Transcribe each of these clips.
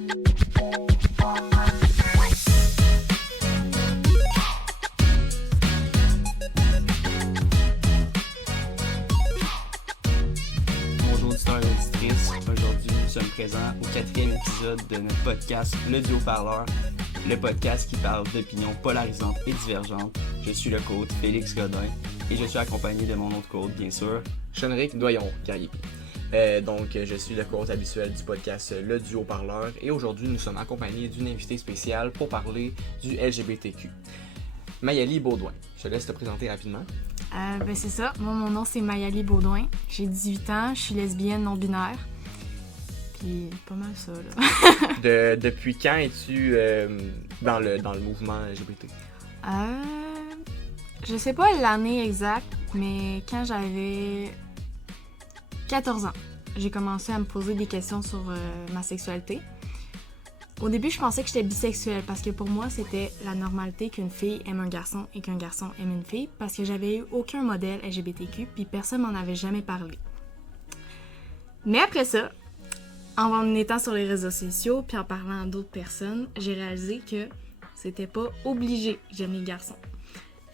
Bonjour auditeurs et auditrices, aujourd'hui nous sommes présents au 4e épisode de notre podcast Le Duo Parleur, le podcast qui parle d'opinions polarisantes et divergentes. Je suis le coach Félix Godin et je suis accompagné de mon autre coach, bien sûr. Chenric Doyon-Carrier. Donc, je suis le coach habituel du podcast Le Duo Parleur et aujourd'hui, nous sommes accompagnés d'une invitée spéciale pour parler du LGBTQ. Mayali Baudouin, je te laisse te présenter rapidement. C'est ça. Moi, mon nom, c'est Mayali Baudouin. J'ai 18 ans, je suis lesbienne non-binaire. Puis, pas mal ça, là. Depuis quand es-tu dans le mouvement LGBT? Je sais pas l'année exacte, mais quand j'avais 14 ans, j'ai commencé à me poser des questions sur ma sexualité. Au début, je pensais que j'étais bisexuelle parce que pour moi, c'était la normalité qu'une fille aime un garçon et qu'un garçon aime une fille parce que j'avais eu aucun modèle LGBTQ puis personne m'en avait jamais parlé. Mais après ça, en étant sur les réseaux sociaux puis en parlant à d'autres personnes, j'ai réalisé que c'était pas obligé que j'aime les garçons.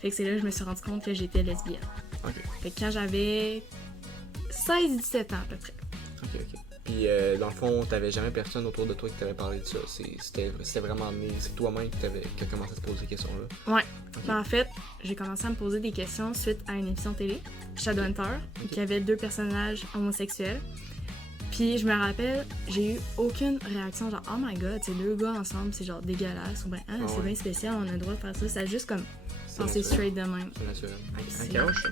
Fait que c'est là que je me suis rendu compte que j'étais lesbienne. Ok. Fait que quand j'avais 16-17 ans à peu près. Ok. Puis, dans le fond, t'avais jamais personne autour de toi qui t'avait parlé de ça. C'était vraiment né. C'est toi-même qui a commencé à te poser ces questions-là. Ouais. Ok. Ben, en fait, j'ai commencé à me poser des questions suite à une émission télé, Shadowhunter, qui avait 2 personnages homosexuels. Puis je me rappelle, j'ai eu aucune réaction, genre « Oh my god, ces 2 gars ensemble, c'est genre dégueulasse » ou ben « Ah, c'est bien spécial, on a le droit de faire ça », ça a juste comme pensé straight de même. C'est naturel. C'est- À quel âge, ça?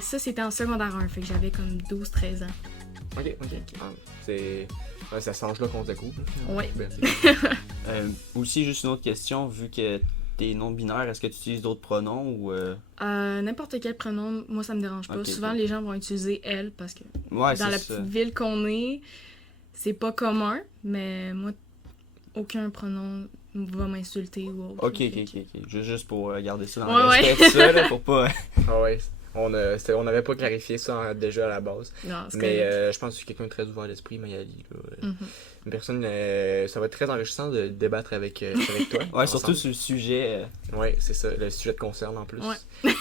Ça, c'était en secondaire 1, fait que j'avais comme 12-13 ans. Ok. Ah, c'est à cet âge-là qu'on se découvre. Ouais. Merci. Aussi, juste une autre question, vu que t'es non-binaire, est-ce que tu utilises d'autres pronoms ou... N'importe quel pronom, moi ça me dérange pas. Ok, Souvent cool. les gens vont utiliser elle parce que Ouais, dans la c'est ça. petite ville qu'on est, c'est pas commun, mais moi, aucun pronom va m'insulter ou autre. Ok. Fait que- Juste pour garder ça dans Ouais, le ouais. respect de ça, là, pour pas... Ah ouais. On n'avait pas clarifié ça déjà à la base. Non, c'est Mais correct. je pense que je suis quelqu'un de très ouvert d'esprit, Mayali. Là. Mhm. Une personne, ça va être très enrichissant de débattre avec toi. Ouais, surtout sur le sujet... Ouais, c'est ça. Le sujet te concerne en plus. Ouais.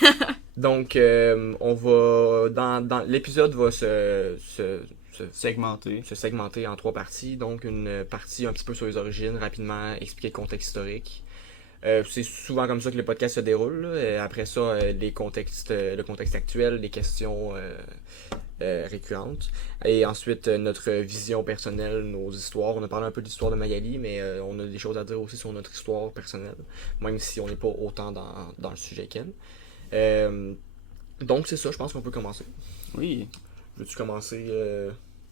Donc, on va. Dans l'épisode va se segmenté. segmenter en 3 parties. Donc, une partie un petit peu sur les origines, rapidement expliquer le contexte historique. C'est souvent comme ça que le podcast se déroule. Là. Après ça, le contexte actuel, les questions récurrentes. Et ensuite, notre vision personnelle, nos histoires. On a parlé un peu de l'histoire de Mayali, mais on a des choses à dire aussi sur notre histoire personnelle, même si on n'est pas autant dans le sujet qu'elle. Donc, c'est ça, je pense qu'on peut commencer. Oui. Veux-tu commencer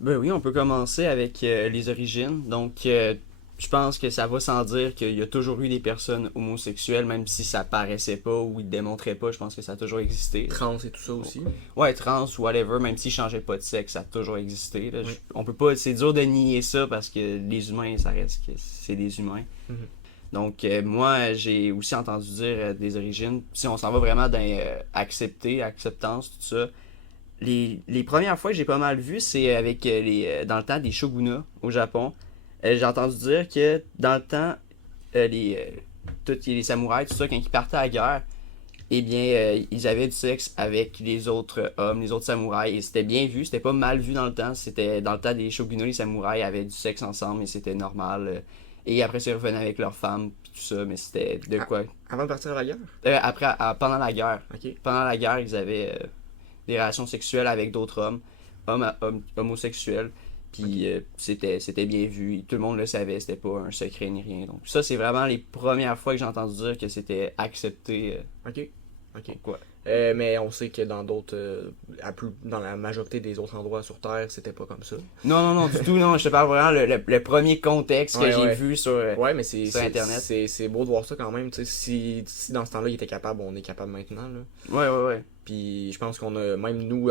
Ben oui, on peut commencer avec les origines. Donc, je pense que ça va sans dire qu'il y a toujours eu des personnes homosexuelles, même si ça paraissait pas ou ils démontraient pas. Je pense que ça a toujours existé. trans et tout ça aussi? Ouais, trans ou whatever, même s'ils changeaient pas de sexe, ça a toujours existé. Là. Oui. On peut pas, c'est dur de nier ça parce que les humains, ça reste que c'est des humains. Mhm. Donc, moi, j'ai aussi entendu dire des origines. Si on s'en va vraiment dans acceptance, tout ça. Les premières fois que j'ai pas mal vu, c'est avec dans le temps des shogunats au Japon. J'ai entendu dire que dans le temps, tous les samouraïs, tout ça, quand ils partaient à la guerre, eh bien, ils avaient du sexe avec les autres hommes, les autres samouraïs, et c'était bien vu, c'était pas mal vu dans le temps. C'était dans le temps des shogunats, les samouraïs avaient du sexe ensemble, et c'était normal. Et après, ils revenaient avec leurs femmes, puis tout ça, mais c'était de quoi. Avant de partir à la guerre? Pendant la guerre. Ok. Pendant la guerre, ils avaient des relations sexuelles avec d'autres hommes homosexuels. Puis c'était bien vu, tout le monde le savait, c'était pas un secret ni rien. Donc ça, c'est vraiment les premières fois que j'ai entendu dire que c'était accepté. Ok. Quoi. Mais on sait que dans d'autres, dans la majorité des autres endroits sur Terre, c'était pas comme ça. Non, du tout, non. Je te parle vraiment le premier contexte que j'ai vu sur Ouais, mais sur Internet. c'est beau de voir ça quand même. Tu sais, si dans ce temps-là, il était capable, on est capable maintenant. Là. Ouais. Puis je pense qu'on a, même nous,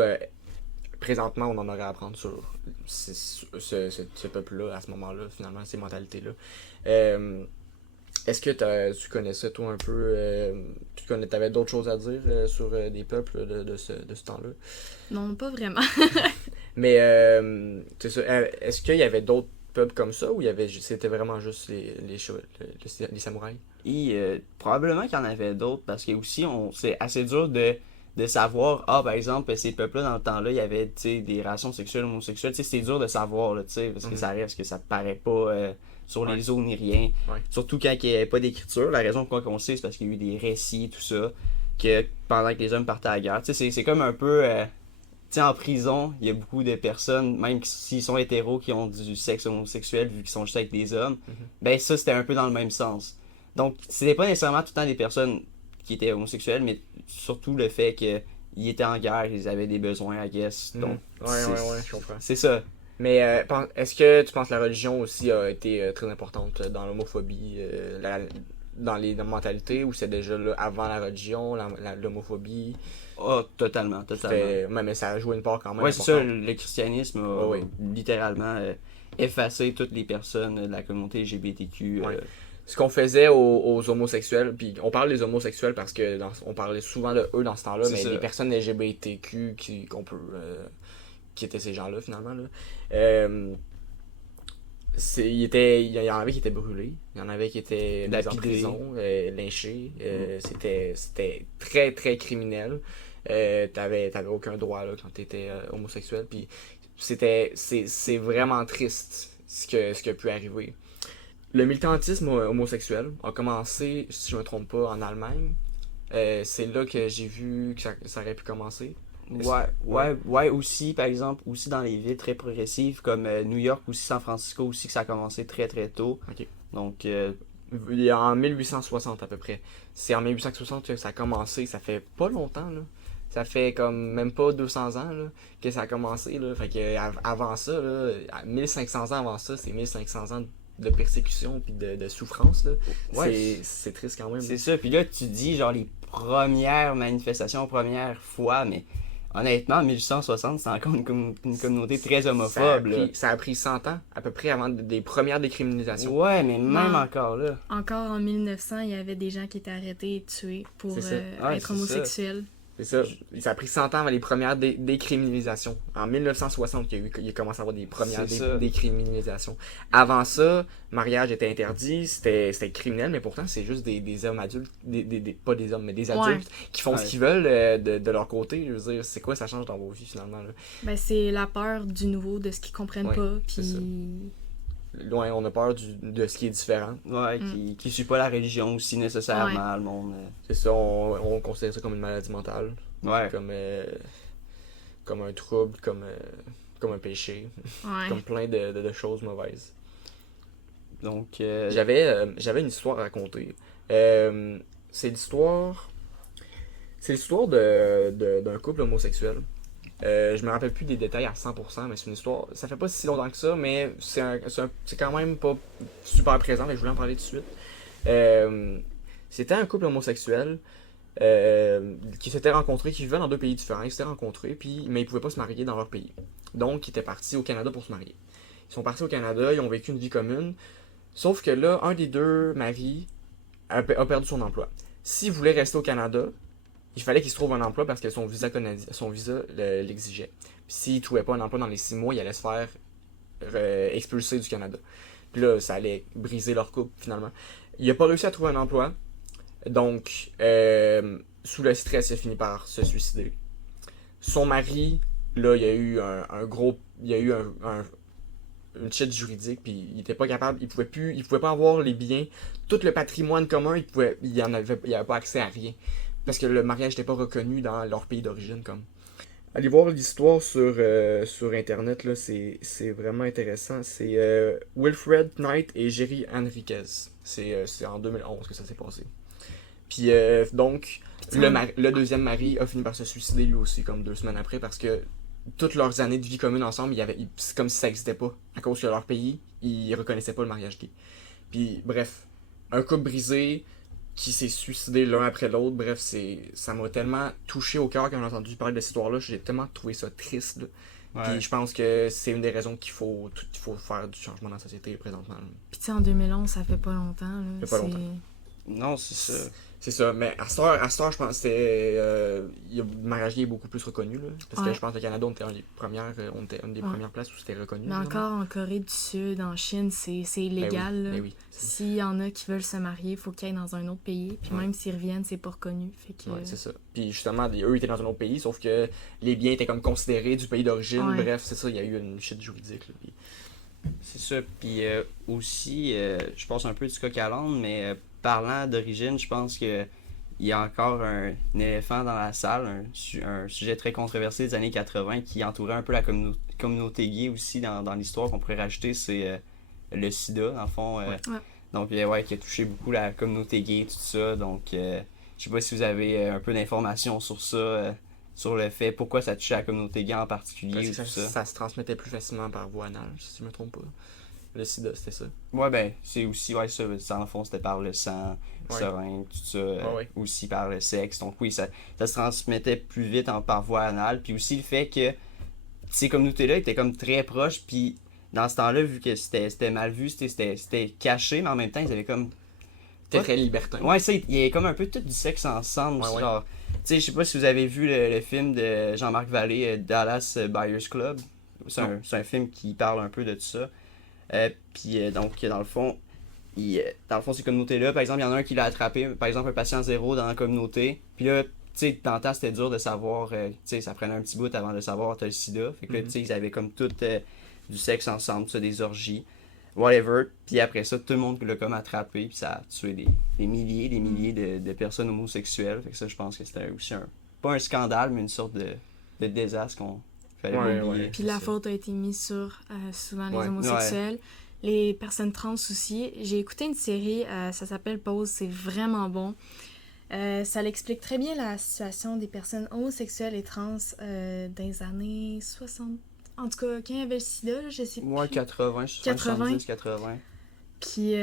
présentement, on en aurait à apprendre sur ce peuple-là, à ce moment-là, finalement, ces mentalités-là. Est-ce que tu connaissais, toi, un peu... t'avais d'autres choses à dire sur des peuples de ce temps-là? Non, pas vraiment. Mais, c'est ça. Est-ce qu'il y avait d'autres peuples comme ça ou c'était vraiment juste les samouraïs? Et probablement qu'il y en avait d'autres parce que aussi c'est assez dur de savoir, par exemple, ces peuples-là dans le temps-là, il y avait des relations sexuelles homosexuelles. C'est dur de savoir, là, parce que ça reste que ça paraît pas sur les os ni rien. Ouais. Surtout quand il n'y avait pas d'écriture. La raison pourquoi on sait, c'est parce qu'il y a eu des récits, tout ça, que pendant que les hommes partaient à la guerre. C'est comme un peu. En prison, il y a beaucoup de personnes, même s'ils sont hétéros, qui ont du sexe homosexuel vu qu'ils sont juste avec des hommes. Ben ça, c'était un peu dans le même sens. Donc, c'était pas nécessairement tout le temps des personnes qui étaient homosexuelles, mais surtout le fait qu'ils étaient en guerre, ils avaient des besoins, I guess. Donc, Ouais, je comprends. c'est ça. Mais est-ce que tu penses que la religion aussi a été très importante dans l'homophobie, dans les mentalités, ou c'est déjà là avant la religion, l'homophobie? Oh, totalement. Mais ça a joué une part quand même Ouais, c'est ça, importante. le christianisme a littéralement effacé toutes les personnes de la communauté LGBTQ. Ouais. Ce qu'on faisait aux homosexuels, puis on parle des homosexuels parce que on parlait souvent de eux dans ce temps-là, C'est mais ça. les personnes LGBTQ qui étaient ces gens-là finalement, là, il y en avait qui étaient brûlés, il y en avait qui étaient mis en Lapidés. prison, lynchés, c'était très très criminel. T'avais aucun droit là, quand t'étais homosexuel, puis c'est vraiment triste ce qui a pu arriver. Le militantisme homosexuel a commencé, si je me trompe pas, en Allemagne. C'est là que j'ai vu que ça aurait pu commencer. Ouais, aussi, par exemple, aussi dans les villes très progressives comme New York, aussi San Francisco, aussi que ça a commencé très très tôt. Ok. Donc, Il y a en 1860 à peu près. C'est en 1860 que ça a commencé, ça fait pas longtemps là. Ça fait comme même pas 200 ans là, que ça a commencé là. Fait que avant ça là, 1500 ans avant ça, c'est 1500 ans de persécution puis de souffrance là. Ouais. C'est triste quand même. c'est ça. Puis là, tu dis genre les premières manifestations, premières fois, mais honnêtement, en 1860, c'est encore une communauté très homophobe. là. Ça a pris 100 ans à peu près avant des premières décriminalisations. Ouais, mais même Ouais. encore là. Encore en 1900, il y avait des gens qui étaient arrêtés et tués pour C'est ça. Ouais, être c'est homosexuels. C'est ça. Ça a pris 100 ans avant les premières décriminalisations. En 1960, il a commencé à avoir des premières C'est ça. décriminalisations. Avant ça, le mariage était interdit, c'était criminel, mais pourtant, c'est juste des hommes adultes, pas des hommes, mais des adultes qui font ce Ouais. qu'ils veulent de leur côté. Je veux dire, c'est quoi ça change dans vos vies finalement? Là? Ben, c'est la peur du nouveau, de ce qu'ils comprennent Ouais, pas. c'est ça. Puis Loin, on a peur de ce qui est différent. Ouais, qui suit pas la religion aussi nécessairement, le monde. C'est ça, on considère ça comme une maladie mentale, Ouais. comme un trouble, comme un péché, ouais. comme plein de choses mauvaises. Donc, J'avais une histoire à raconter. C'est l'histoire d'un couple homosexuel. Je me rappelle plus des détails à 100%, mais c'est une histoire. Ça fait pas si longtemps que ça, mais c'est quand même pas super présent, et je voulais en parler tout de suite. C'était un couple homosexuel qui s'étaient rencontrés, qui vivaient dans deux pays différents. Ils s'étaient rencontrés, mais ils pouvaient pas se marier dans leur pays. Donc, ils étaient partis au Canada pour se marier. Ils sont partis au Canada, ils ont vécu une vie commune. Sauf que là, un des deux maris a perdu son emploi. S'il voulait rester au Canada, il fallait qu'il se trouve un emploi parce que son visa l'exigeait. Puis s'il ne trouvait pas un emploi dans les 6 mois, il allait se faire expulser du Canada. Puis là, ça allait briser leur couple finalement. Il n'a pas réussi à trouver un emploi. Donc, sous le stress, il a fini par se suicider. Son mari, là, il y a eu une chute juridique, puis il était pas capable, il pouvait pas avoir les biens, tout le patrimoine commun, il avait pas accès à rien. Parce que le mariage n'était pas reconnu dans leur pays d'origine, comme. Allez voir l'histoire sur internet, là, c'est vraiment intéressant. C'est Wilfred Knight et Jerry Enriquez. C'est en 2011 que ça s'est passé. Puis donc, le deuxième mari a fini par se suicider lui aussi, comme 2 semaines après, parce que toutes leurs années de vie commune ensemble, c'est comme si ça n'existait pas. À cause que leur pays, ils reconnaissaient pas le mariage gay. Puis bref, un couple brisé qui s'est suicidé l'un après l'autre. Bref, ça m'a tellement touché au cœur quand j'ai entendu parler de cette histoire-là. J'ai tellement trouvé ça triste. Là. Ouais. Puis je pense que c'est une des raisons qu'il faut faire du changement dans la société présentement. Là. Puis tu sais, en 2011, ça fait pas longtemps. Là. Ça fait pas longtemps. Non, c'est ça. C'est ça, mais à cette heure, je pense que c'était. Le mariage gay est beaucoup plus reconnu, là. Parce que Ouais. je pense que le Canada, on était une des Ouais. premières places où c'était reconnu. Mais vraiment. encore en Corée du Sud, en Chine, c'est illégal. Ben là. oui. S'il y en a qui veulent se marier, il faut qu'ils aillent dans un autre pays. Puis Ouais. même s'ils reviennent, c'est pas reconnu. Fait que... Ouais, c'est ça. Puis justement, eux étaient dans un autre pays, sauf que les biens étaient comme considérés du pays d'origine. Ouais. Bref, c'est ça, il y a eu une shit juridique. Là, puis- C'est ça. Puis aussi, je pense un peu du coq à l'âne, mais parlant d'origine, je pense que il y a encore un éléphant dans la salle, un sujet très controversé des années 80 qui entourait un peu la communauté gay aussi dans l'histoire qu'on pourrait rajouter, c'est le sida, dans le fond. Ouais. Ouais. Donc, ouais, qui a touché beaucoup la communauté gay, tout ça. Donc, je sais pas si vous avez un peu d'informations sur ça, sur le fait pourquoi ça touchait la communauté gay en particulier Parce ou que tout ça. ça se transmettait plus facilement par voie anale, si je me trompe pas. Le sida, c'était ça. Ouais, ben, c'est aussi, ouais, ça, dans le fond, c'était par le sang, Ouais. seringue, tout ça, Ouais. aussi par le sexe. Donc, oui, ça se transmettait plus vite par voie anale. Puis aussi le fait que ces communautés-là étaient comme très proches, puis dans ce temps-là, vu que c'était mal vu, c'était caché, mais en même temps, ils avaient comme. C'était Ouais. très libertin. Ouais, ça, il y avait comme un peu tout du sexe ensemble. Ouais, ouais. Genre, tu sais, je sais pas si vous avez vu le film de Jean-Marc Vallée, Dallas Buyers Club. C'est un film qui parle un peu de tout ça. Puis donc, dans le fond, ces communautés-là, par exemple, il y en a un qui l'a attrapé, par exemple, un patient zéro dans la communauté. Puis là, tu sais, dans le temps, c'était dur de savoir, tu sais, ça prenait un petit bout avant de savoir t'as le sida. Fait que là, Mhm. tu sais, ils avaient comme tout du sexe ensemble, ça, des orgies, whatever. Puis après ça, tout le monde l'a comme attrapé, puis ça a tué des milliers de personnes homosexuelles. Fait que ça, je pense que c'était aussi pas un scandale, mais une sorte de désastre qu'on fallait Ouais, pas oublier. ouais. Puis la faute a été mise sur souvent les Ouais. homosexuels, les personnes trans aussi. J'ai écouté une série, ça s'appelle Pause, c'est vraiment bon. Ça l'explique très bien la situation des personnes homosexuelles et trans dans les années 60. En tout cas, quand il y avait le sida, là, je sais Ouais, plus. 80, 70, 80. Puis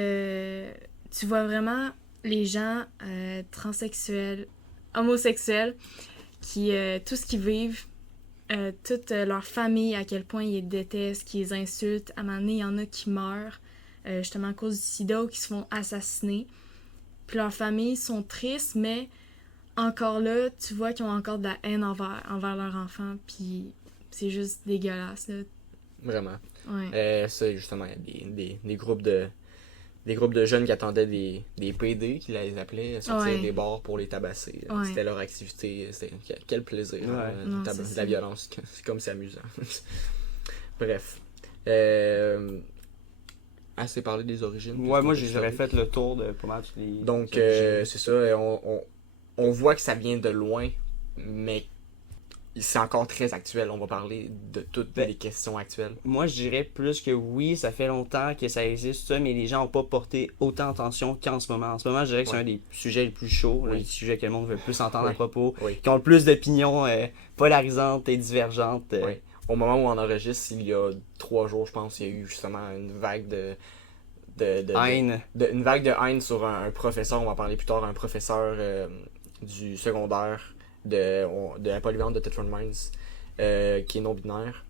tu vois vraiment les gens transsexuels, homosexuels, qui tout ce qu'ils vivent, toute leur famille, à quel point ils les détestent, qu'ils les insultent. À un moment donné, il y en a qui meurent justement à cause du sida ou qui se font assassiner. Puis leurs familles sont tristes, mais encore là, tu vois qu'ils ont encore de la haine envers leurs enfants. Puis c'est juste dégueulasse, là. Vraiment. Ouais. Ça, justement, il y a des groupes de jeunes qui attendaient des PD, qui les appelaient, sortir Ouais. des bars pour les tabasser. Ouais. C'était leur activité. Quel plaisir. Ouais. Hein, Non, de c'est la ça. violence. C'est comme c'est amusant. Bref. Assez parlé des origines. Ouais, moi, plus j'aurais historique. fait le tour de pas mal tous les. Donc, origines. c'est ça. On voit que ça vient de loin, mais c'est encore très actuel. On va parler de toutes Ben, les questions actuelles. Moi, je dirais plus que oui, ça fait longtemps que ça existe, ça, mais les gens n'ont pas porté autant attention qu'en ce moment. En ce moment, je dirais que c'est Ouais. un des sujets les plus chauds, Oui. les sujets que le monde veut plus entendre Oui. à propos, Oui. qui ont le plus d'opinions polarisantes et divergentes. Oui. Au moment où on enregistre, il y a 3 jours, je pense, il y a eu justement une vague de Haine. une vague de haine sur un professeur, on va en parler plus tard, un professeur du secondaire de la polyvalente de Tetron Mines, qui est non-binaire.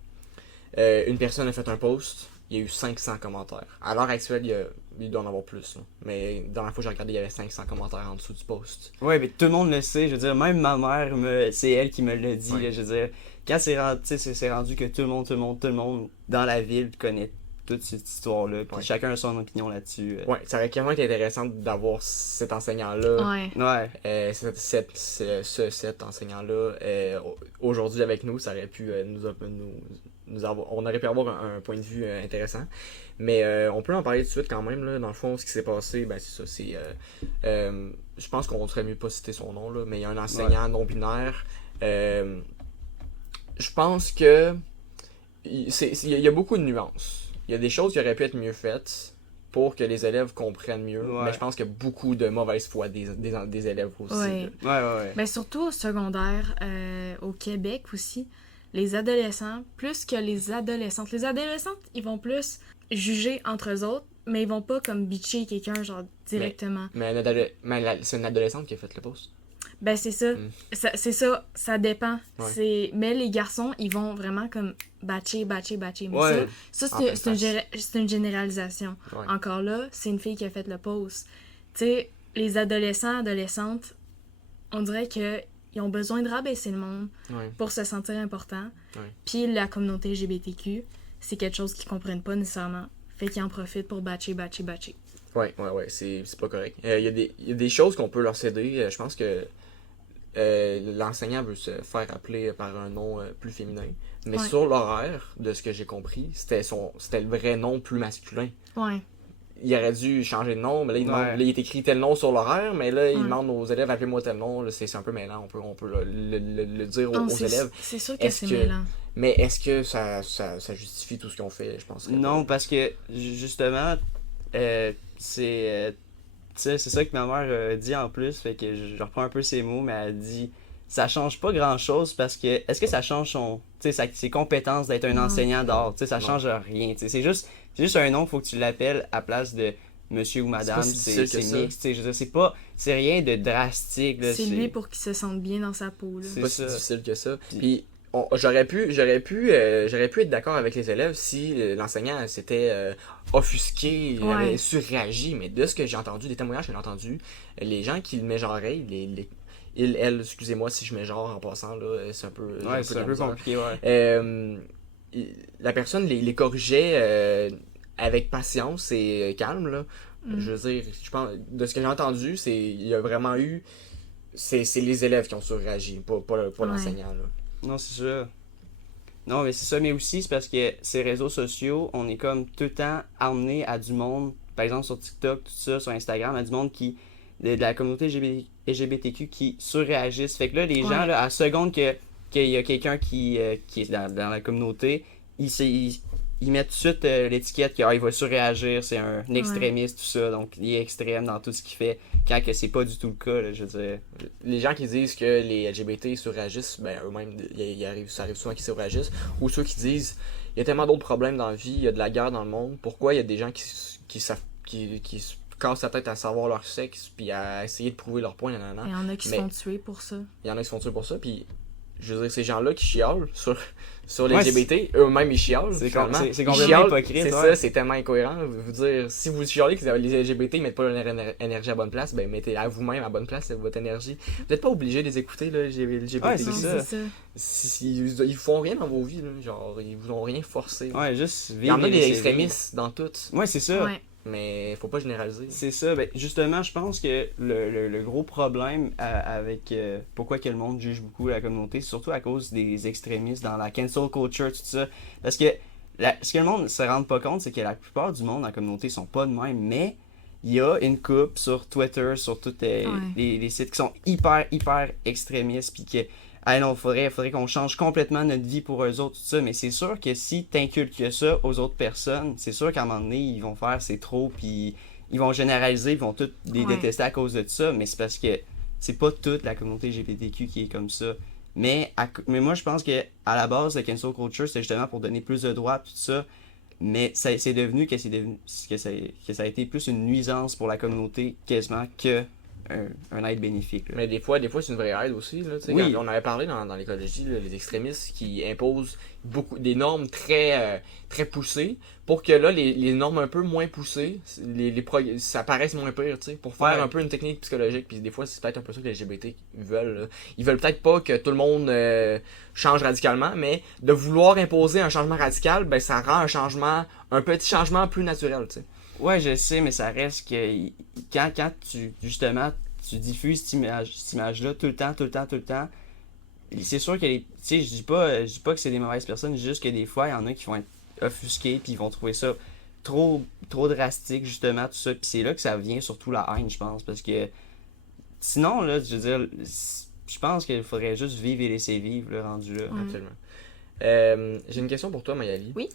Une personne a fait un post, il y a eu 500 commentaires. À l'heure actuelle, il doit en avoir plus. Là. Mais dans la fois que j'ai regardé, il y avait 500 commentaires en dessous du post. Ouais, mais tout le monde le sait. Je veux dire, même ma mère, c'est elle qui me l'a dit. Ouais. Là, je veux dire, quand c'est rendu que tout le monde dans la ville connaît toute cette histoire-là, puis Ouais. chacun a son opinion là-dessus. Ouais, ça aurait carrément été intéressant d'avoir cet enseignant-là. Ouais. Ouais. Cet enseignant-là aujourd'hui avec nous, ça aurait pu on aurait pu avoir un point de vue intéressant. Mais on peut en parler tout de suite quand même. Là. Dans le fond, ce qui s'est passé, ben c'est ça. Je pense qu'on serait mieux pas citer son nom, là, mais il y a un enseignant non-binaire. Je pense que il y a beaucoup de nuances. Il y a des choses qui auraient pu être mieux faites pour que les élèves comprennent mieux. Ouais. Mais je pense qu'il y a beaucoup de mauvaise foi des élèves aussi. Ouais. là. Ouais. Ben surtout au secondaire, au Québec aussi, les adolescents, plus que les adolescentes. Les adolescentes, ils vont plus juger entre eux autres, mais ils vont pas comme bitcher quelqu'un, genre, directement. Mais c'est une adolescente qui a fait le post. Ben c'est ça. Mm. C'est ça, ça dépend. Ouais. Mais les garçons, ils vont vraiment comme batcher. Mais Ouais. ça En pleine c'est une généralisation. Ouais. Encore là, c'est une fille qui a fait le post. Tu sais, les adolescents, adolescentes, on dirait qu'ils ont besoin de rabaisser le monde Ouais. pour se sentir important. Ouais. Puis la communauté LGBTQ, c'est quelque chose qu'ils comprennent pas nécessairement. Fait qu'ils en profitent pour batcher. Ouais, c'est pas correct. Il y a des choses qu'on peut leur céder. Je pense que l'enseignant veut se faire appeler par un nom plus féminin. Mais Ouais. sur l'horaire, de ce que j'ai compris, c'était le vrai nom plus masculin. Ouais. Il aurait dû changer de nom, mais là, Ouais. là, il est écrit tel nom sur l'horaire, mais là, il Ouais. demande aux élèves, appelez-moi tel nom. Là, c'est un peu mêlant, on peut le dire aux c'est élèves. c'est sûr que Est-ce c'est que- mêlant. Mais est-ce que ça justifie tout ce qu'ils ont fait? Je pense que Non, pas. parce que justement, c'est c'est ça que ma mère dit en plus, fait que je reprends un peu ses mots, mais elle dit ça change pas grand chose parce que est-ce que ça change ses compétences d'être un Non. enseignant d'art? Tu sais, ça Non. change rien. Tu sais, c'est juste un nom, faut que tu l'appelles à place de monsieur ou madame. si C'est difficile que ça. mixte. Tu sais, je veux dire, c'est rien de drastique. Là, C'est lui pour qu'il se sente bien dans sa peau. Là. C'est Pas si ça. difficile que ça. Puis- Puis j'aurais pu être d'accord avec les élèves si l'enseignant s'était offusqué, il Ouais. avait surréagi, mais de ce que j'ai entendu, des témoignages que j'ai entendus, les gens qui le mégenraient, elle, excusez-moi si je mégenre en passant, là, c'est un peu... j'ai Ouais, c'est de un la peu misère. compliqué, ouais. La personne les corrigeait avec patience et calme, là. Mm. Je veux dire, je pense, de ce que j'ai entendu, il y a vraiment eu... C'est les élèves qui ont surréagi, pas Ouais. l'enseignant, là. Non, c'est ça. Non, mais c'est ça, mais aussi c'est parce que ces réseaux sociaux, on est comme tout le temps amené à du monde, par exemple sur TikTok, tout ça, sur Instagram, à du monde de la communauté LGBTQ qui surréagissent. Fait que là, les gens, Ouais. là, à la seconde qu'il y a quelqu'un qui est dans la communauté, ils mettent tout de suite l'étiquette qu'il va surréagir, c'est un extrémiste, tout ça, donc il est extrême dans tout ce qu'il fait, quand que c'est pas du tout le cas, là, je veux dire. Les gens qui disent que les LGBT surréagissent, ben eux-mêmes, ça arrive souvent qu'ils surréagissent. Ou ceux qui disent, il y a tellement d'autres problèmes dans la vie, il y a de la guerre dans le monde, pourquoi il y a des gens qui se cassent la tête à savoir leur sexe, puis à essayer de prouver leur point, nanana. Il y en a qui Mais- se font tuer pour ça. Il y en a qui se font tuer pour ça, puis je veux dire, ces gens-là qui chialent sur les Ouais, LGBT, eux-mêmes ils chialent. c'est finalement. c'est Ils complètement chialent, hypocrite, c'est ouais. ça, c'est tellement incohérent. Vous dire, si vous chialez que les LGBT mettent pas leur énergie à bonne place, ben mettez à vous-même à bonne place votre énergie. Vous n'êtes pas obligé de les écouter, là, les LGBT. Ouais, c'est Non, ça. c'est ça. Ils font rien dans vos vies, là, genre, ils vous ont rien forcé. Ouais, juste Il y en a vivre et des laisser extrémistes dans tout, vivre. Ouais, c'est ça. Ouais. mais faut pas généraliser. C'est ça. Ben, justement, je pense que le gros problème avec pourquoi que le monde juge beaucoup la communauté, c'est surtout à cause des extrémistes dans la cancel culture, tout ça. Parce que ce que le monde ne se rend pas compte, c'est que la plupart du monde dans la communauté sont pas de même, mais il y a une couple sur Twitter, sur tous les sites qui sont hyper extrémistes, puis que ah non, faudrait qu'on change complètement notre vie pour eux autres, tout ça. Mais c'est sûr que si t'inculques ça aux autres personnes, c'est sûr qu'à un moment donné, ils vont faire c'est trop, puis ils vont généraliser, ils vont tous les Ouais. détester à cause de ça. Mais c'est parce que c'est pas toute la communauté LGBTQ qui est comme ça. Mais moi, je pense que à la base, le cancel culture, c'est justement pour donner plus de droits, tout ça. Mais c'est devenu que ça a été plus une nuisance pour la communauté quasiment que un aide bénéfique. Là. Mais des fois c'est une vraie aide aussi. Là, Oui. quand on avait parlé dans l'écologie, là, les extrémistes qui imposent des normes très poussées pour que là, les normes un peu moins poussées, ça paraisse moins pire, pour faire Ouais. un peu une technique psychologique. Puis des fois, c'est peut-être un peu ça que les LGBT veulent. Là. Ils veulent peut-être pas que tout le monde change radicalement, mais de vouloir imposer un changement radical, ben ça rend un petit changement plus naturel. T'sais. Ouais, je sais, mais ça reste que quand tu diffuses cette image-là tout le temps, c'est sûr que tu sais, je dis pas que c'est des mauvaises personnes, juste que des fois, il y en a qui vont être offusqués, puis ils vont trouver ça trop drastique, justement, tout ça. Puis c'est là que ça vient surtout la haine, je pense, parce que sinon, là, je veux dire, je pense qu'il faudrait juste vivre et laisser vivre, le rendu là. Ouais. Absolument. J'ai une question pour toi, Mayali. Oui.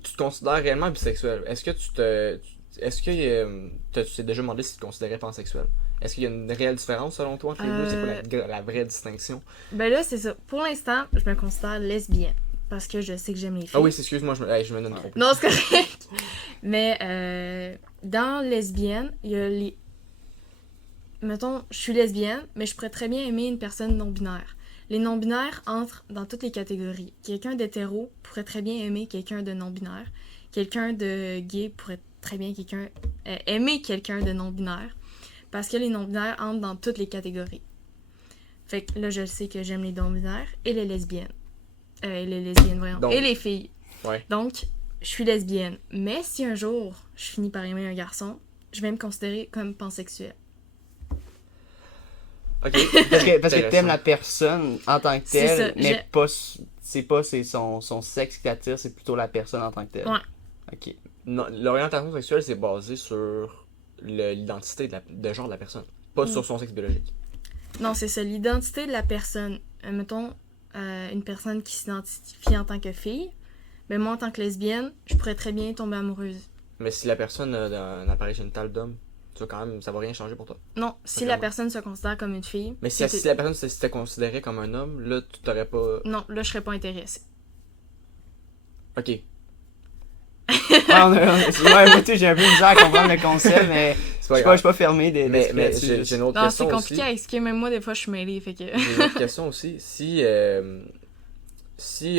Tu te considères réellement bisexuel? Est-ce que tu t'es déjà demandé si tu te considérais pansexuel? Est-ce qu'il y a une réelle différence selon toi entre les deux? C'est quoi la vraie distinction? Ben là, c'est ça. Pour l'instant, je me considère lesbienne. Parce que je sais que j'aime les filles. Ah oui, excuse-moi, je me donne trop. Non, c'est correct. Mais dans lesbienne, il y a les... Mettons, je suis lesbienne, mais je pourrais très bien aimer une personne non-binaire. Les non-binaires entrent dans toutes les catégories. Quelqu'un d'hétéro pourrait très bien aimer quelqu'un de non-binaire. Quelqu'un de gay pourrait très bien aimer quelqu'un de non-binaire. Parce que les non-binaires entrent dans toutes les catégories. Fait que là, je sais que j'aime les non-binaires et les lesbiennes. Voyons. Donc, et les filles. Ouais. Donc, je suis lesbienne. Mais si un jour, je finis par aimer un garçon, je vais me considérer comme pansexuelle. Ok. Parce que t'aimes la personne en tant que C'est telle, ça, mais c'est son sexe qui t'attire, c'est plutôt la personne en tant que telle. Ouais. Ok. Non, l'orientation sexuelle, c'est basé sur l'identité de genre de la personne, pas sur son sexe biologique. Non, c'est ça, l'identité de la personne. Mettons, une personne qui s'identifie en tant que fille, mais moi, en tant que lesbienne, je pourrais très bien tomber amoureuse. Mais si la personne a un appareil génital d'homme, tu vois, quand même, ça va rien changer pour toi. Non, si Ok, la ouais. personne se considère comme une fille... Mais si la personne s'était considérée comme un homme, là, tu t'aurais pas... Non, là, je serais pas intéressée. Ok. Moi, j'ai un peu de misère à comprendre le concept, mais C'est je suis pas fermé Mais là-dessus. j'ai une autre Non, question c'est aussi. compliqué à expliquer, même moi, des fois, je suis mêlée, fait que... J'ai une autre question aussi. Si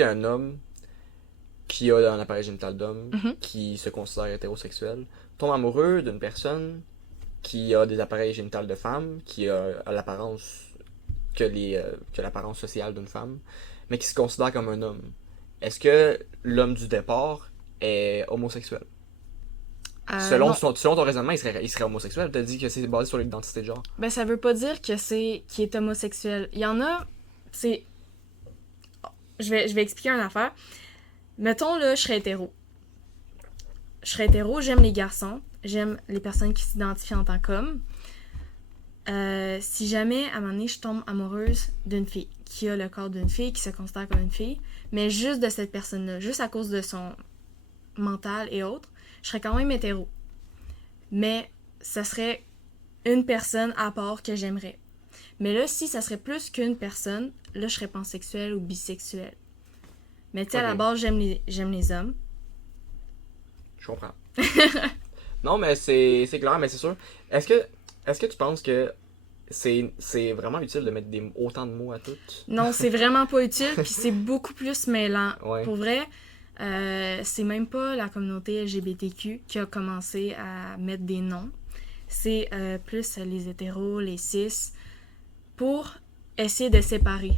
un homme qui a un appareil génital d'homme, Mhm. qui se considère hétérosexuel, tombe amoureux d'une personne qui a des appareils génitales de femme, qui a l'apparence que l'apparence sociale d'une femme, mais qui se considère comme un homme, est-ce que l'homme du départ est homosexuel? non. Selon ton raisonnement, il serait homosexuel. T'as dit que c'est basé sur l'identité de genre. Ben, ça veut pas dire que qu'il est homosexuel. Il y en a, c'est... Je vais expliquer une affaire. Mettons, là, je serais hétéro. J'aime les garçons, j'aime les personnes qui s'identifient en tant qu'hommes. Si jamais, à un moment donné, je tombe amoureuse d'une fille, qui a le corps d'une fille, qui se considère comme une fille, mais juste de cette personne-là, juste à cause de son mental et autres, je serais quand même hétéro. Mais ça serait une personne à part que j'aimerais. Mais là, si ça serait plus qu'une personne, là, je serais pansexuelle ou bisexuelle. Mais tu sais, à la Ok. base, j'aime les hommes. Je comprends. Non, mais c'est clair, mais c'est sûr. Est-ce que tu penses que c'est vraiment utile de mettre autant de mots à toutes? Non, c'est vraiment pas utile, puis c'est beaucoup plus mêlant. Ouais. Pour vrai, c'est même pas la communauté LGBTQ qui a commencé à mettre des noms. C'est plus les hétéros, les cis, pour essayer de séparer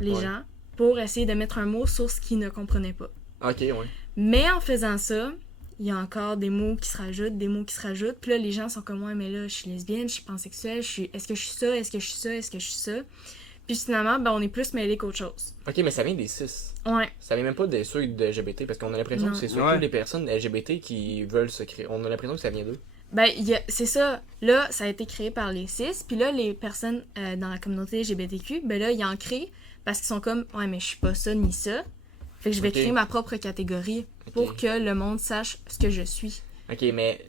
les Ouais. gens, pour essayer de mettre un mot sur ce qu'ils ne comprenaient pas. Ok, ouais. Mais en faisant ça, il y a encore des mots qui se rajoutent, puis là, les gens sont comme, ouais, mais là, je suis lesbienne, je suis pansexuelle, est-ce que je suis ça, est-ce que je suis ça, est-ce que je suis ça? Puis finalement, ben, on est plus mêlés qu'autre chose. Ok, mais ça vient des cis. Ouais. Ça vient même pas des ceux de LGBT, parce qu'on a l'impression Non. que c'est surtout Ouais. les personnes LGBT qui veulent se créer. On a l'impression que ça vient d'eux. Ben, c'est ça. Là, ça a été créé par les cis. Puis là, les personnes dans la communauté LGBTQ, ben là, ils en créent parce qu'ils sont comme, ouais, mais je suis pas ça ni ça. Fait que je vais Ok. créer ma propre catégorie pour Ok. que le monde sache ce que je suis. Ok, mais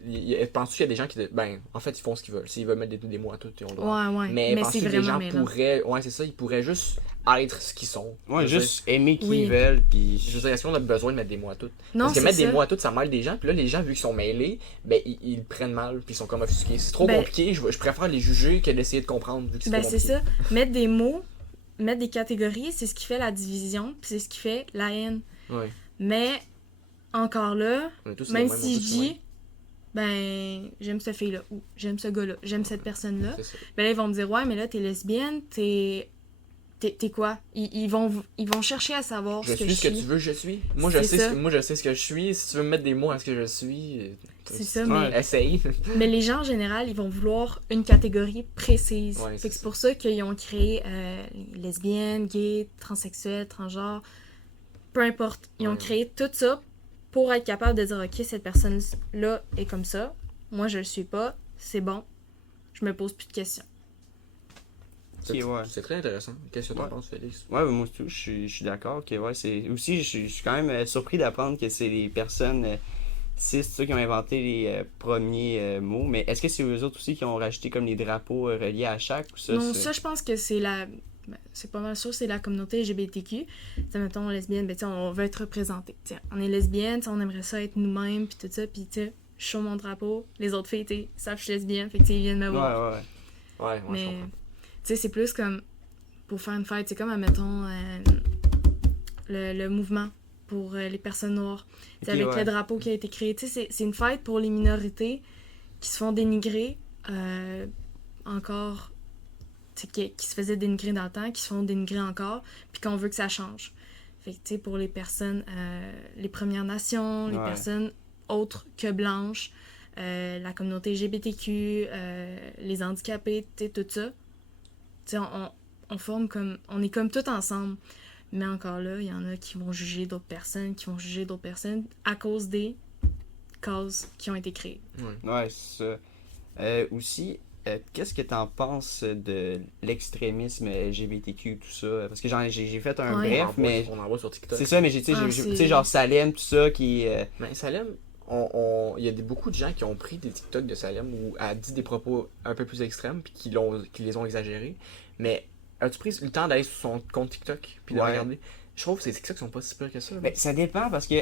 penses-tu qu'il y a des gens qui. Ben, en fait, ils font ce qu'ils veulent. S'ils veulent mettre des mots à tout, ils ont le droit. Ouais. Mais penses-tu c'est que les vraiment gens mêlant. pourraient. Ouais, c'est ça, ils pourraient juste être ce qu'ils sont. Ouais, Je veux juste aimer qui Oui. ils veulent, puis... Je veux dire, est-ce qu'on a besoin de mettre des mots à tout? Non, Parce que c'est mettre ça. des mots à tout, ça mêle des gens. Puis là, les gens, vu qu'ils sont mêlés, ben, ils le prennent mal. Puis ils sont comme offusqués. C'est trop Ben- compliqué. Je préfère les juger que d'essayer de comprendre, vu que c'est Ben, trop c'est compliqué. ça. Mettre des mots, mettre des catégories, c'est ce qui fait la division, puis c'est ce qui fait la haine. Ouais. Mais, encore là, On est tous même les mêmes, on si est je tous dis, ben, j'aime cette fille-là, ou j'aime ce gars-là, j'aime cette personne-là, C'est ça. ben là, ils vont me dire, ouais, mais là, t'es lesbienne, t'es quoi? Ils vont chercher à savoir Je ce que suis je ce que suis. tu veux, je suis. Moi, je C'est sais ça. moi, je sais ce que je suis. Si tu veux me mettre des mots à ce que je suis, C'est ça, Ouais. mais, essaye. mais les gens, en général, ils vont vouloir une catégorie précise. Ouais, Fait c'est que c'est ça. pour ça qu'ils ont créé lesbienne, gay, transsexuel, transgenre, peu importe. Ils ont Ouais. créé tout ça pour être capable de dire, ok, cette personne-là est comme ça, moi je le suis pas, c'est bon, je me pose plus de questions. C'est ouais. c'est très intéressant. Qu'est-ce que tu en Ouais. penses, Félix? Ouais, moi aussi, je suis d'accord. Ok, ouais, c'est... Aussi, je suis quand même surpris d'apprendre que c'est les personnes cis, ceux qui ont inventé les premiers mots. Mais est-ce que c'est eux autres aussi qui ont rajouté comme les drapeaux reliés à chaque ou ça? Non, c'est... ça je pense que c'est c'est pas mal sûr, c'est la communauté LGBTQ. T'sais, mettons, lesbienne, ben, on veut être représenté. On est lesbienne, on aimerait ça être nous-mêmes, puis tout ça, puis je suis sur mon drapeau, les autres filles, savent que je suis lesbienne, fait que ils viennent me voir. Ouais. Ouais, je Mais, comprends. c'est plus comme pour faire une fête. C'est comme, admettons, le mouvement pour les personnes noires. C'est avec le drapeau qui a été créé. Tu sais, c'est une fête pour les minorités qui se font dénigrer encore, qui se faisaient dénigrer dans le temps, qui se font dénigrer encore, puis qu'on veut que ça change. Fait que, tu sais, pour les personnes, les Premières Nations, les personnes autres que blanches, la communauté LGBTQ, les handicapés, tu sais, tout ça. Tu sais, on forme comme... On est comme tout ensemble. Mais encore là, il y en a qui vont juger d'autres personnes, à cause des causes qui ont été créées. Ouais, c'est ça. Aussi, qu'est-ce que t'en penses de l'extrémisme LGBTQ, tout ça? Parce que j'ai fait un bref, mais... On en voit sur TikTok. C'est ça, mais tu sais, genre Salem, tout ça, qui... Mais Salem, il y a beaucoup de gens qui ont pris des TikTok de Salem où elle dit des propos un peu plus extrêmes puis qui les ont exagérés. Mais as-tu pris le temps d'aller sur son compte TikTok puis de regarder? Je trouve que ces TikTok sont pas si pires que ça. Mais ça dépend parce que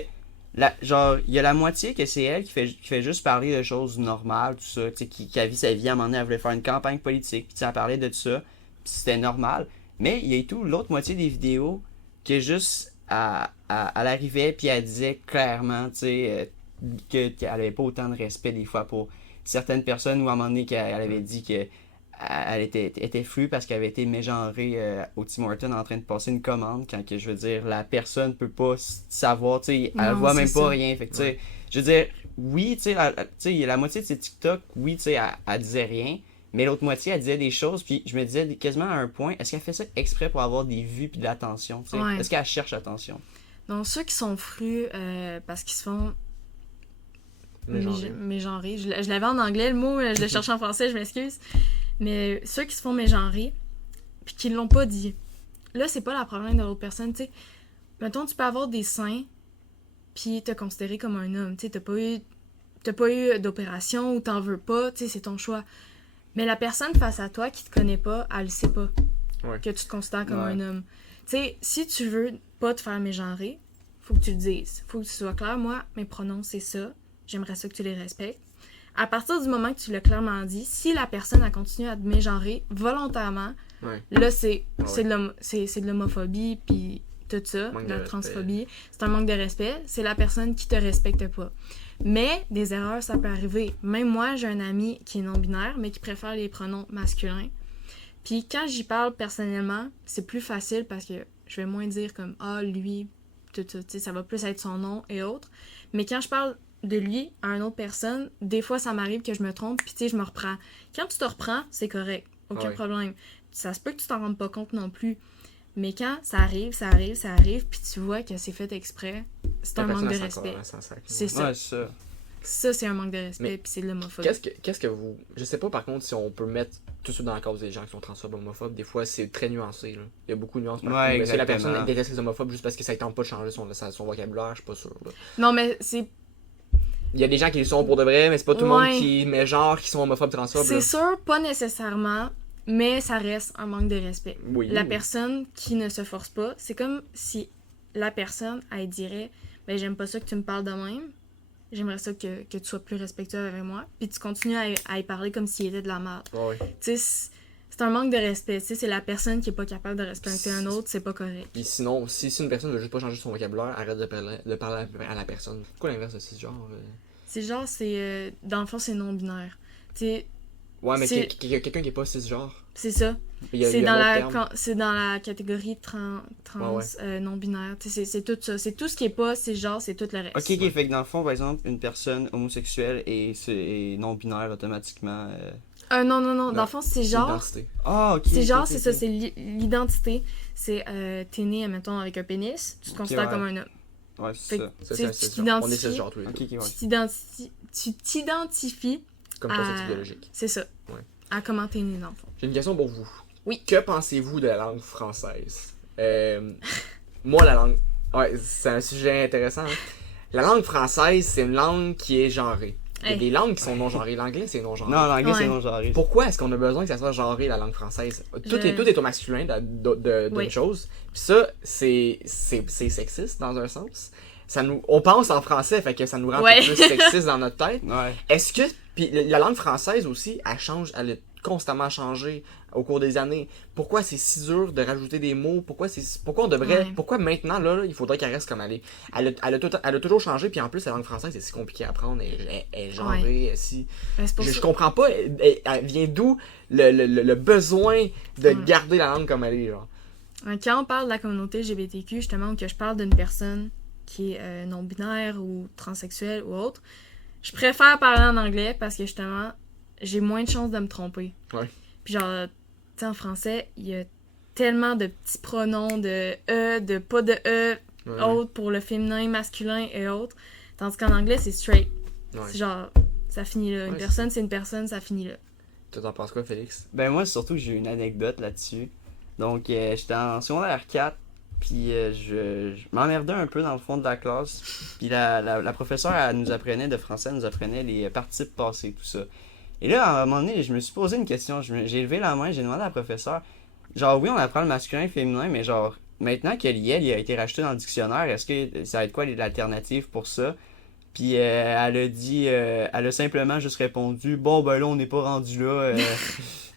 genre, il y a la moitié que c'est elle qui fait juste parler de choses normales, tout ça, tu sais, qui a vu sa vie, à un moment donné, elle voulait faire une campagne politique, puis elle parlait de tout ça, puis c'était normal. Mais il y a tout l'autre moitié des vidéos que juste, elle arrivait, puis elle disait clairement, tu sais, qu'elle avait pas autant de respect des fois pour certaines personnes, ou à un moment donné, qu'elle avait dit que elle était floue parce qu'elle avait été mégenrée au Tim Hortons en train de passer une commande, quand que je veux dire, la personne peut pas savoir, tu sais, elle voit même pas rien. Fait que, tu sais, je veux dire, oui, tu sais, il y a la moitié de ses TikTok, oui, tu sais, elle disait rien, mais l'autre moitié, elle disait des choses, puis je me disais quasiment à un point, est-ce qu'elle fait ça exprès pour avoir des vues puis de l'attention, tu sais? Est-ce qu'elle cherche l'attention? Donc, ceux qui sont frus parce qu'ils se font mégenrer. Je l'avais en anglais, le mot, je le cherche en français, je m'excuse. Mais ceux qui se font mégenrer, puis qui l'ont pas dit, là, c'est pas le problème de l'autre personne, tu sais. Mettons, tu peux avoir des seins, puis te considérer comme un homme, tu sais, t'as pas eu d'opération ou t'en veux pas, tu sais, c'est ton choix. Mais la personne face à toi qui te connaît pas, elle sait pas que tu te considères comme un homme. Tu sais, si tu veux pas te faire mégenrer, faut que tu le dises. Faut que tu sois clair. Moi, mes pronoms, c'est ça. J'aimerais ça que tu les respectes. À partir du moment que tu l'as clairement dit, si la personne a continué à te mégenrer volontairement, là, c'est de l'homophobie, puis tout ça, de la transphobie. C'est un manque de respect. C'est la personne qui te respecte pas. Mais des erreurs, ça peut arriver. Même moi, j'ai un ami qui est non-binaire, mais qui préfère les pronoms masculins. Puis quand j'y parle personnellement, c'est plus facile parce que je vais moins dire comme « Ah, lui », tout ça, tu sais, ça va plus être son nom et autres. Mais quand je parle de lui à une autre personne, des fois ça m'arrive que je me trompe, puis tu sais, je me reprends. Quand tu te reprends, c'est correct, aucun problème. Ça se peut que tu t'en rendes pas compte non plus, mais quand ça arrive, puis tu vois que c'est fait exprès, c'est un manque de respect. C'est ça. Ça, c'est un manque de respect, puis c'est de l'homophobie. Qu'est-ce que vous... Je sais pas, par contre, si on peut mettre tout ça dans la cause des gens qui sont transphobes, homophobes. Des fois, c'est très nuancé, là. Il y a beaucoup de nuances. Est-ce que la personne déteste les homophobes juste parce que ça ne tente pas de changer son vocabulaire? Je suis pas sûr, là. Non, mais c'est... Il y a des gens qui le sont pour de vrai, mais c'est pas tout le monde qui met genre qui sont homophobes, transphobes. C'est sûr, pas nécessairement, mais ça reste un manque de respect. La personne qui ne se force pas, c'est comme si la personne, elle dirait « Ben, j'aime pas ça que tu me parles de même. J'aimerais ça que tu sois plus respectueux avec moi. » Puis tu continues à y parler comme s'il était de la merde. Tu sais, c'est un manque de respect. Tu sais, c'est la personne qui est pas capable de respecter un autre, c'est pas correct. Puis sinon, si une personne veut juste pas changer son vocabulaire, arrête de parler à la personne. C'est quoi l'inverse de cisgenre? Cisgenre, c'est... dans le fond, c'est non-binaire. Tu sais... Ouais, mais quelqu'un qui est pas cisgenre. C'est ça. C'est dans la catégorie trans non-binaire. C'est tout ça. C'est tout ce qui est pas cisgenre, c'est tout le reste. Ok, fait que dans le fond, par exemple, une personne homosexuelle est non-binaire automatiquement... Non. Dans le fond, c'est genre... L'identité. Ah, ok. C'est genre, c'est ça, c'est l'identité. C'est, t'es né, mettons, avec un pénis, tu te considères comme un homme. Ouais, c'est ça. On est cisgenre tous les deux. Tu t'identifies comme ton sexe biologique. C'est ça. À comment t'es né, dans le fond. J'ai une question pour vous. Oui. Que pensez-vous de la langue française? Moi, la langue... Ouais, c'est un sujet intéressant. Hein? La langue française, c'est une langue qui est genrée. Il y a des langues qui sont non-genrées. L'anglais, c'est non-genré. Non, l'anglais, c'est non-genré. Pourquoi est-ce qu'on a besoin que ça soit genré, la langue française? Tout est au masculin d'une chose. Puis ça, c'est sexiste, dans un sens. On pense en français, fait que ça nous rend plus sexiste dans notre tête. Est-ce que... Puis la langue française aussi, elle change constamment changé au cours des années. Pourquoi c'est si dur de rajouter des mots? Pourquoi on devrait... Ouais. Pourquoi maintenant, là, il faudrait qu'elle reste comme elle est? Elle a toujours changé, puis en plus, la langue française, c'est si compliqué à apprendre. Elle est genrée, elle est si... Ben, c'est pour Je ça. comprends pas, elle vient d'où le besoin de garder la langue comme elle est, genre. Quand on parle de la communauté LGBTQ, justement, ou que je parle d'une personne qui est non-binaire ou transsexuelle ou autre, je préfère parler en anglais parce que justement, j'ai moins de chances de me tromper. Ouais. Puis genre, tu sais, en français, il y a tellement de petits pronoms de E, de pas de E, Ouais. autres pour le féminin, masculin et autres. Tandis qu'en anglais, c'est straight. Ouais. C'est genre, ça finit là. Une Ouais, personne, c'est une personne, ça finit là. Toi, t'en penses quoi, Félix? Ben moi, surtout, j'ai une anecdote là-dessus. Donc, j'étais en secondaire 4, puis je m'emmerdais un peu dans le fond de la classe. Puis la professeure, elle nous apprenait de français, elle nous apprenait les participes passés, tout ça. Et là, à un moment donné, je me suis posé une question. J'ai levé la main, j'ai demandé à la professeure, genre, oui, on apprend le masculin et le féminin, mais genre, maintenant que l'IL il a été racheté dans le dictionnaire, est-ce que ça va être quoi l'alternative pour ça? Puis elle a dit, elle a simplement juste répondu, bon, ben là, on n'est pas rendu là.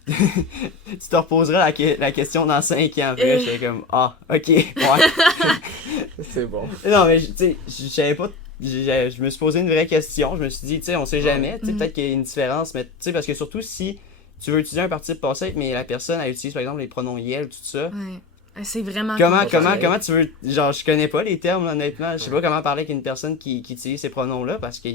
Tu te reposeras la question dans 5 ans. Après, j'étais comme, ah, ok, ouais. C'est bon. Non, mais tu sais, je savais pas. Je me suis posé une vraie question. Je me suis dit, tu sais, on sait jamais. Tu sais, peut-être qu'il y a une différence, mais tu sais, parce que surtout si tu veux utiliser un participe passé, mais la personne, elle utilise par exemple les pronoms yel, tout ça. Ouais. C'est vraiment Comment compliqué. tu veux. Genre, je connais pas les termes, honnêtement. Je sais pas comment parler avec une personne qui utilise ces pronoms-là, parce que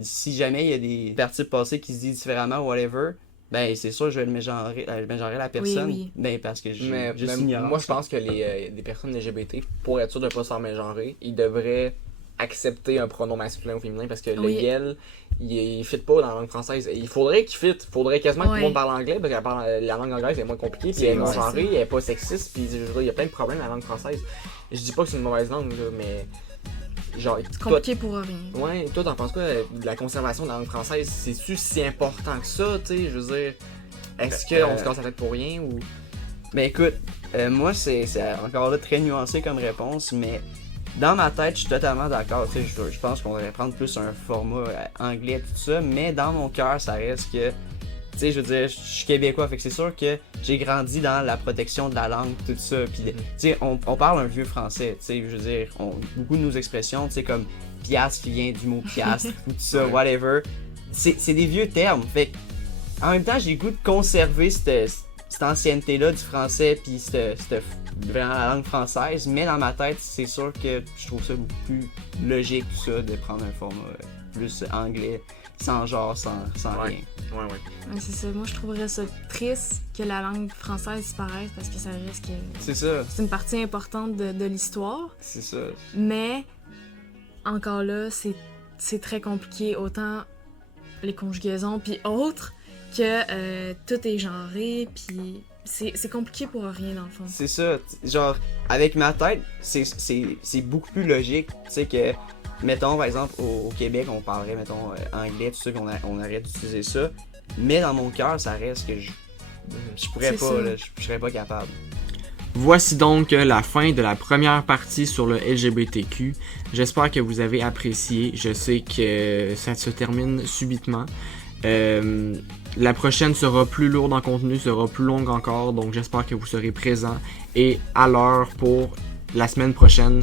si jamais il y a des participes passés qui se disent différemment ou whatever, ben c'est sûr, je vais mégenrer la personne. Oui. Ben parce que Mais moi, je pense que les personnes LGBT, pour être sûr de ne pas s'en mégenrer, ils devraient accepter un pronom masculin ou féminin parce que le yel, il fit pas dans la langue française. Il faudrait qu'il fit. Il faudrait quasiment que tout le monde parle anglais parce que la langue anglaise est moins compliquée, puis elle est non genrée, elle est pas sexiste, puis il y a plein de problèmes dans la langue française. Je dis pas que c'est une mauvaise langue, là, mais genre. C'est compliqué pour rien. Ouais, toi, t'en penses quoi de la conservation de la langue française? C'est-tu si important que ça, tu sais? Je veux dire, est-ce qu'on se casse la tête pour rien ou. Ben écoute, moi c'est encore là très nuancé comme réponse, mais dans ma tête, je suis totalement d'accord. Tu sais, je pense qu'on devrait prendre plus un format anglais, tout ça, mais dans mon cœur, ça reste que. Tu sais, je veux dire, je suis québécois, fait que c'est sûr que j'ai grandi dans la protection de la langue, tout ça. Puis, tu sais, on parle un vieux français, tu sais, je veux dire, beaucoup de nos expressions, tu sais, comme piastre qui vient du mot piastre, ou tout ça, whatever. C'est des vieux termes, fait que, en même temps, j'ai le goût de conserver cette ancienneté-là du français, puis vraiment la langue française, mais dans ma tête, c'est sûr que je trouve ça beaucoup plus logique, tout ça, de prendre un format plus anglais, sans genre, sans rien. Ouais. C'est ça. Moi, je trouverais ça triste que la langue française disparaisse parce que ça risque. C'est ça. C'est une partie importante de l'histoire. C'est ça. Mais, encore là, c'est très compliqué. Autant les conjugaisons puis autres que tout est genré puis c'est compliqué pour rien dans le fond. C'est ça. Genre, avec ma tête, c'est beaucoup plus logique. Tu sais que, mettons, par exemple, au Québec, on parlerait, mettons, anglais, tout ça, qu'on arrête d'utiliser ça. Mais dans mon cœur, ça reste que je pourrais C'est pas, ça. là, je serais pas capable. Voici donc la fin de la première partie sur le LGBTQ. J'espère que vous avez apprécié. Je sais que ça se termine subitement. La prochaine sera plus lourde en contenu, sera plus longue encore, donc j'espère que vous serez présents et à l'heure pour la semaine prochaine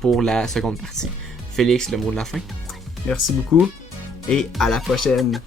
pour la seconde partie. Félix, le mot de la fin. Merci beaucoup et à la prochaine.